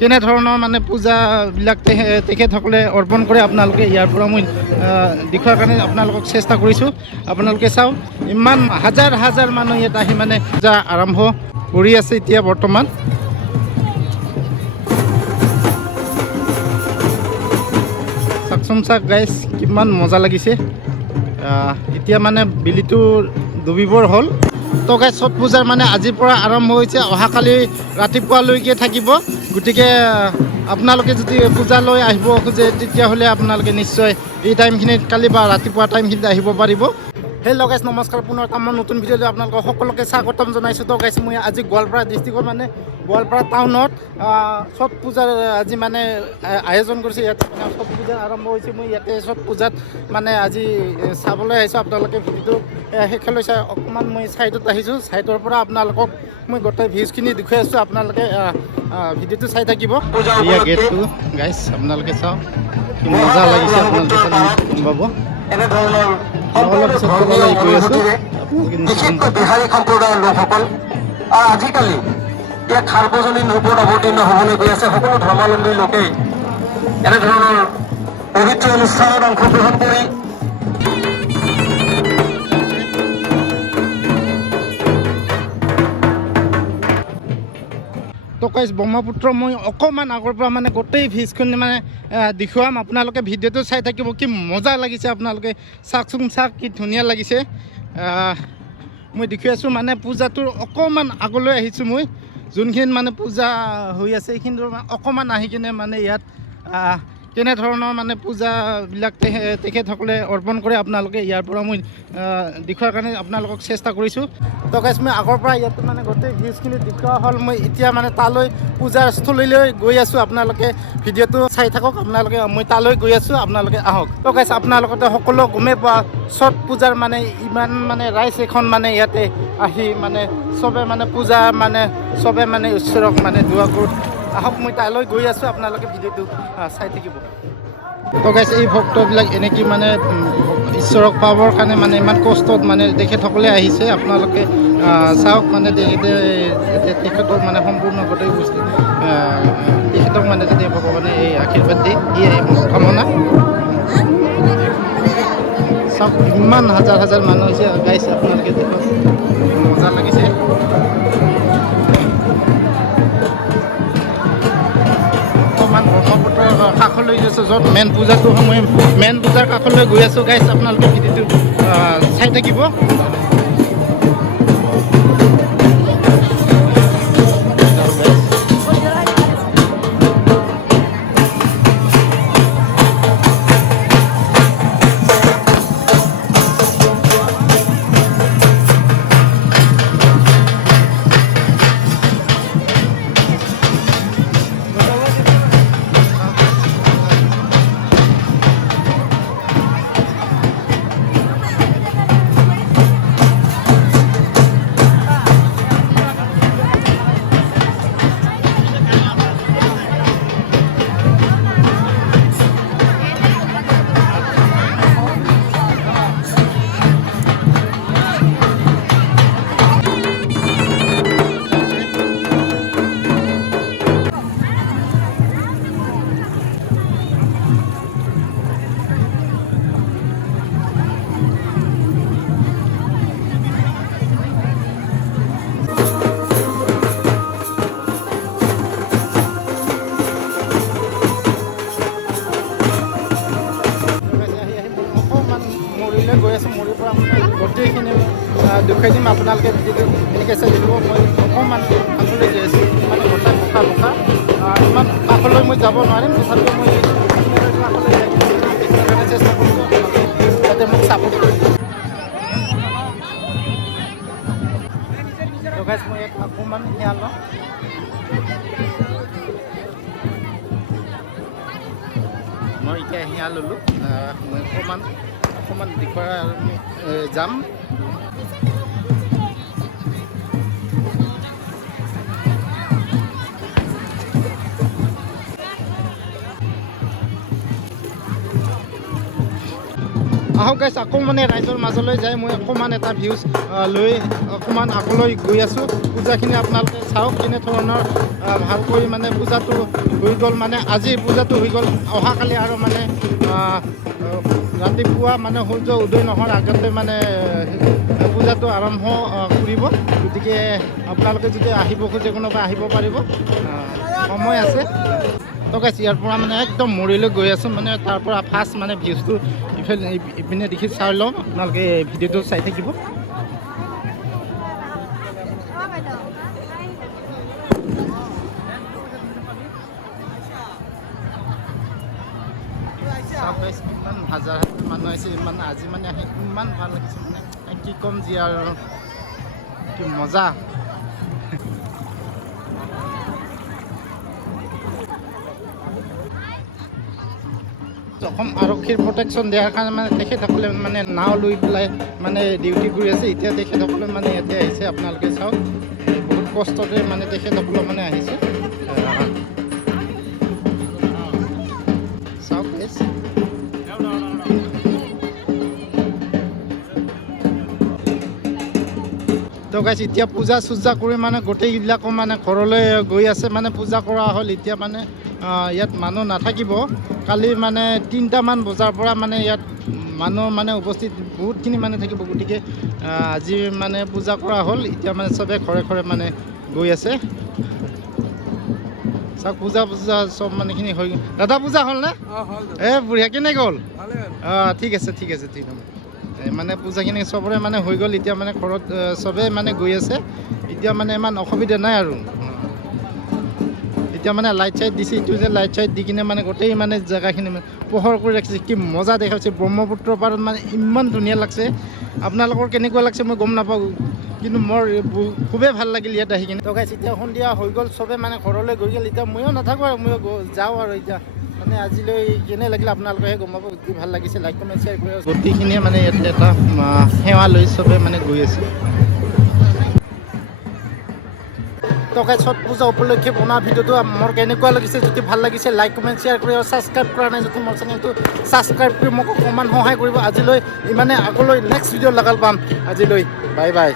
কেনেধৰণৰ মানে পূজাবিলাক তেখেতসকলে অৰ্পণ কৰে আপোনালোকে ইয়াৰ পৰা মই দেখুৱাৰ কাৰণে আপোনালোকক চেষ্টা কৰিছোঁ। আপোনালোকে চাওক, ইমান হাজাৰ হাজাৰ মানুহ ইয়াত আহি মানে পূজা আৰম্ভ কৰি আছে এতিয়া বৰ্তমান। চাওকচোন চাওক গাইজ, কিমান মজা লাগিছে। এতিয়া মানে বেলিটো ডুবিবৰ হ'ল। তো গাইজ, ছট পূজাৰ মানে আজিৰ পৰা আৰম্ভ হৈছে, অহাকালি ৰাতিপুৱালৈকে থাকিব। গতিকে আপোনালোকে যদি পূজালৈ আহিব খোজে তেতিয়াহ'লে আপোনালোকে নিশ্চয় এই টাইমখিনিত কালি বা ৰাতিপুৱা টাইমখিনিত আহিব পাৰিব। হেল্ল' গাইজ, নমস্কাৰ। পুনৰ এটা মই নতুন ভিডিঅ'লৈ আপোনালোকক সকলোকে স্বাগতম জনাইছোঁ। তো গাইজ, মই আজি গোৱালপাৰা ডিষ্ট্ৰিক্টৰ মানে গোৱালপাৰা টাউনত ছট পূজাৰ আজি মানে আয়োজন কৰিছে। ইয়াত মানে ছট পূজা আৰম্ভ হৈছে। মই ইয়াতে ছট পূজাত মানে আজি চাবলৈ আহিছোঁ। আপোনালোকে ভিডিঅ'টো শেষলৈ চাই অকণমান মই ছাইডত আহিছোঁ। ছাইডৰ পৰা আপোনালোকক মই গোটেই ভিউজখিনি দেখুৱাই আছোঁ। আপোনালোকে ভিডিঅ'টো চাই থাকিব। এয়া গেটটো গাইজ, আপোনালোকে চাওক, কি মজা লাগিছে। আপোনালোকে গম পাব। অলপ পিছত তললৈ গৈ আছোঁ, আপোনালোকে নিশ্চয় গম পাব। বিহাৰী সম্প্ৰদায়ৰ লোকসকল আজিকালি ইয়াত সাৰ্বজনীন ৰূপত অৱতীৰ্ণ হ'বলৈ গৈ আছে। সকলো ধৰ্মাৱলম্বী লোকেই এনেধৰণৰ পবিত্ৰ অনুষ্ঠানত অংশগ্ৰহণ কৰি তো গাইজ, ব্ৰহ্মপুত্ৰ মই অকণমান আগৰ পৰা মানে গোটেই ভিউজখিনি মানে দেখুৱাম। আপোনালোকে ভিডিঅ'টো চাই থাকিব। কি মজা লাগিছে, আপোনালোকে চাওকচোন চাওক, কি ধুনীয়া লাগিছে। মই দেখুৱাই আছোঁ মানে পূজাটোৰ অকণমান আগলৈ আহিছোঁ। মই যোনখিনি মানে পূজা হৈ আছে সেইখিনি অকণমান আহি কিনে মানে ইয়াত কেনেধৰণৰ মানে পূজাবিলাক তেখেতসকলে অৰ্পণ কৰে আপোনালোকে ইয়াৰ পৰা মই দেখুৱাৰ কাৰণে আপোনালোকক চেষ্টা কৰিছোঁ। তো গাইজ, মই আগৰ পৰা ইয়াতে মানে গোটেই ভিউজখিনি দেখুওৱা হ'ল। মই এতিয়া মানে তালৈ পূজাৰ স্থলীলৈ গৈ আছোঁ। আপোনালোকে ভিডিঅ'টো চাই থাকক। মই তালৈ গৈ আছোঁ, আপোনালোকে আহক। তো গাইজ, আপোনালোকে সকলো গমেই পোৱা, ছট পূজাৰ মানে ইমান মানে ৰাইজ এখন মানে ইয়াতে আহি মানে চবে মানে পূজা মানে চবে মানে ঈশ্বৰক মানে দোৱা কৰোঁ। আহক, মই তালৈ গৈ আছোঁ, আপোনালোকে ভিডিঅ'টো চাই থাকিব। তো গাইজ, এই ভক্তবিলাক এনেকৈ মানে ঈশ্বৰক পাবৰ কাৰণে মানে ইমান কষ্টত মানে তেখেতসকলে আহিছে। আপোনালোকে চাওক, মানে তেখেতক মানে সম্পূৰ্ণ গোটেই বস্তু তেখেতক মানে যাতে ভগৱানে এই আশীৰ্বাদ দিয়ে কামনা। চাওক, ইমান হাজাৰ হাজাৰ মানুহ হৈছে গাইজ, আপোনালোকে দেখক, মজা লাগিছে। ব্ৰহ্মপুত্ৰৰ কাষলৈ গৈছোঁ, য'ত মেইন পূজাটো মই মেইন পূজাৰ কাষলৈ গৈ আছোঁ গাইজ। আপোনালোকে ভিডিঅ'টো চাই থাকিব। গৈ আছোঁ, মৰিৰ পৰা গোটেইখিনি দেখুৱাই দিম। আপোনালোকে ভিডিঅ'টো এনেকৈ চাই থাকিব। মই অকণমান কাষলৈ গৈ আছোঁ, মানে গোটাই বোকা বোকা। ইমান কাষলৈ মই যাব নোৱাৰিম, তথাপিও মই কাষলৈ যাই চেষ্টা কৰিছোঁ। যাতে মোক ছাপোৰ্ট কৰিব। গাইজ, মই ইয়াত অকণমান সেয়া লওঁ। মই এতিয়া সেয়া ল'লোঁ। মই অকণমান দেখুৱাই যাম। আহক গাইছ আকৌ মানে ৰাইজৰ মাজলৈ যাই মই অকণমান এটা ভিউজ লৈ অকণমান আগলৈ গৈ আছোঁ পূজাখিনি আপোনালোকে চাওক কেনেধৰণৰ ভালকৈ মানে পূজাটো হৈ গ'ল মানে আজি পূজাটো হৈ গ'ল অহাকালি আৰু মানে ৰাতিপুৱা মানে সূৰ্য উদয় নোহোৱাৰ আগতে মানে পূজাটো আৰম্ভ কৰিব গতিকে আপোনালোকে যদি আহিব খোজে কোনোবা আহিব পাৰিব সময় আছে তো গাইছ ইয়াৰ পৰা মানে একদম মৰিলৈ গৈ আছোঁ মানে তাৰ পৰা ফাৰ্ষ্ট মানে ভিউজটো ইপিনে দেখি চাই লওঁ আপোনালোকে ভিডিঅ'টো চাই থাকিব ইমান হাজাৰ মানুহ আহিছে ইমান আজি মানে আহি ইমান ভাল লাগিছে মানে কি ক'ম যি আৰু কি মজা অসম আৰক্ষীৰ প্ৰটেকশ্যন দিয়াৰ কাৰণে মানে তেখেতসকলে মানে নাও লৈ পেলাই মানে ডিউটি কৰি আছে এতিয়া তেখেতসকলে মানে ইয়াতে আহিছে আপোনালোকে চাওক বহুত কষ্টতে মানে তেখেতসকলে মানে আহিছে চাওক তো গাইছ এতিয়া পূজা চূজা কৰি মানে গোটেইবিলাকো মানে ঘৰলৈ গৈ আছে মানে পূজা কৰা হ'ল এতিয়া মানে ইয়াত মানুহ নাথাকিব কালি মানে 3টামান বজাৰ পৰা মানে ইয়াত মানুহ মানে উপস্থিত বহুতখিনি মানে থাকিব গতিকে আজি মানে পূজা কৰা হ'ল এতিয়া মানে চবে ঘৰে ঘৰে মানে গৈ আছে চাওক পূজা চব মানেখিনি হৈ গ'ল দাদা পূজা হ'ল নে বঢ়িয়া কেনে গ'ল ঠিক আছে ঠিক আছে মানে পূজাখিনি চবৰে মানে হৈ গ'ল এতিয়া মানে ঘৰত চবে মানে গৈ আছে এতিয়া মানে ইমান অসুবিধা নাই আৰু এতিয়া মানে লাইট চাইট দিছে এইটো যে লাইট চাইট দি কিনে মানে গোটেই মানে জেগাখিনি মানে পোহৰ কৰি ৰাখিছে কি মজা দেখাইছে ব্ৰহ্মপুত্ৰৰ পাৰত মানে ইমান ধুনীয়া লাগছে আপোনালোকৰ কেনেকুৱা লাগছে মই গম নাপাওঁ কিন্তু মোৰ খুবেই ভাল লাগিল ইয়াত আহি কিনে তো গাইছ এতিয়া সন্ধিয়া হৈ গ'ল চবে মানে ঘৰলৈ গৈ গ'ল এতিয়া ময়ো নাথাকোঁ আৰু ময়ো যাওঁ আৰু এতিয়া মানে আজিলৈ কেনে লাগিল আপোনালোকেহে গম পাব যদি ভাল লাগিছে লাইক কমেণ্ট শ্বেয়াৰ কৰি গোটেইখিনিয়ে মানে ইয়াতে এটা সেৱা লৈ চবে মানে গৈ আছে তো গাইছ ছট পূজা উপলক্ষে বনোৱা ভিডিঅ'টো মোৰ কেনেকুৱা লাগিছে যদি ভাল লাগিছে লাইক কমেণ্ট শ্বেয়াৰ কৰি আৰু ছাবস্ক্ৰাইব কৰা নাই যদি মোৰ চেনেলটো ছাবস্ক্ৰাইব কৰি মোক অকণমান সহায় কৰিব আজিলৈ ইমানে আগলৈ নেক্সট ভিডিঅ' লগাল পাম আজিলৈ বাই বাই